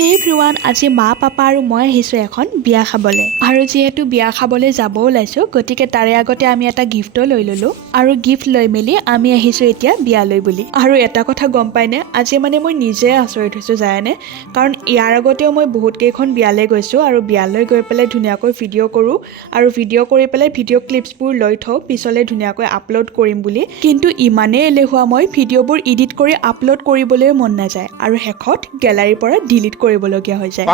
হেই everyone, আজি মা papa আৰু মই আহিছোঁ এখন বিয়া খাবলৈ। আৰু যিহেতু বিয়া খাবলৈ যাব ওলাইছোঁ, গতিকে তাৰে আগতে আমি এটা গিফ্টো লৈ ল'লোঁ। আৰু গিফ্ট লৈ মেলি আমি আহিছোঁ এতিয়া বিয়ালৈ বুলি। আৰু এটা কথা গম পাইনে, আজি মানে মই নিজে আচৰিত হৈছোঁ জানেনে। কাৰণ ইয়াৰ আগতেও মই বহুত কেইখন বিয়ালৈ গৈছোঁ আৰু বিয়ালৈ গৈ পেলাই ধুনীয়াকৈ ভিডিঅ' কৰোঁ আৰু ভিডিঅ' কৰি পেলাই ভিডিঅ' ক্লিপছবোৰ লৈ থওঁ পিছলৈ ধুনীয়াকৈ আপলোড কৰিম বুলি। কিন্তু ইমানেই এলেহুৱা মই, ভিডিঅ'বোৰ এডিট কৰি আপলোড কৰিবলৈ মন নাযায় আৰু শেষত গেলাৰীৰ পৰা ডিলিট কৰিবলগীয়া হৈ যায়।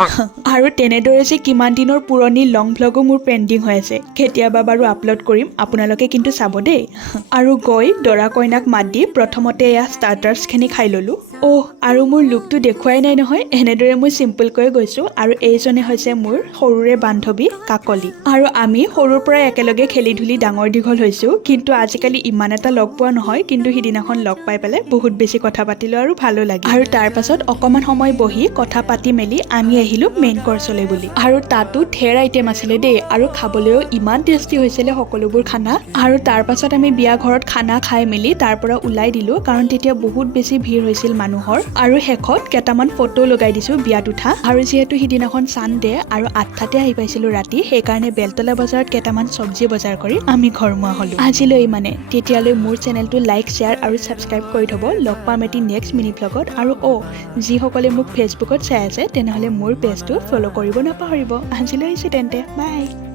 আৰু তেনেদৰে যে কিমান দিনৰ পুৰণি লং ভ্লগো মোৰ পেণ্ডিং হৈ আছে, কেতিয়াবা বাৰু আপলোড কৰিম, আপোনালোকে কিন্তু চাব দেই। আৰু গৈ দৰা কইনাক মাত দি প্ৰথমতে এয়া ষ্টাৰ্টাৰ্ছখিনি খাই ল'লোঁ। আৰু মোৰ লুকটো দেখুৱাই নাই নহয়, এনেদৰে মই চিম্পলকৈ গৈছোঁ। আৰু এইজনে হৈছে মোৰ সৰুৰে বান্ধৱী কাকলি। আৰু আমি সৰুৰ পৰাই একেলগে খেলি ধূলি ডাঙৰ দীঘল হৈছোঁ, কিন্তু আজিকালি ইমান এটা লগ পোৱা নহয়। কিন্তু সিদিনাখন লগ পাই পেলাই বহুত বেছি কথা পাতিলোঁ আৰু ভালো লাগিল। আৰু তাৰ পাছত অকণমান সময় বহি কথা পাতি মেলি আমি আহিলোঁ মেইন কৰ্চলৈ বুলি। আৰু তাতো ঢেৰ আইটেম আছিলে দেই, আৰু খাবলৈও ইমান টেষ্টি হৈছিলে সকলোবোৰ খানা। আৰু তাৰ পাছত আমি বিয়া ঘৰত খানা খাই মেলি তাৰ পৰা ওলাই দিলোঁ, কাৰণ তেতিয়া বহুত বেছি ভিৰ হৈছিল মানুহৰ। আৰু শেষত কেইটামান ফটো লগাই দিছোঁ বিয়াত উঠা। আৰু যিহেতু সিদিনাখন ছানডে আৰু 8টাতে আহি পাইছিলোঁ ৰাতি, সেইকাৰণে বেলতলা বজাৰত কেইটামান চব্জি বজাৰ কৰি আমি ঘৰমুৱা হ'লোঁ। আজিলৈ মানে, তেতিয়ালৈ মোৰ চেনেলটো লাইক, শ্বেয়াৰ আৰু ছাবস্ক্ৰাইব কৰি থ'ব। লগ পাম এটি নেক্সট মিনি ব্লগত। আৰু যিসকলে মোক ফেচবুকত চাই আছে, তেনেহ'লে মোৰ পেজটো ফ'ল' কৰিব নাপাহৰিব। আজিলৈ আহিছোঁ তেন্তে, বাই।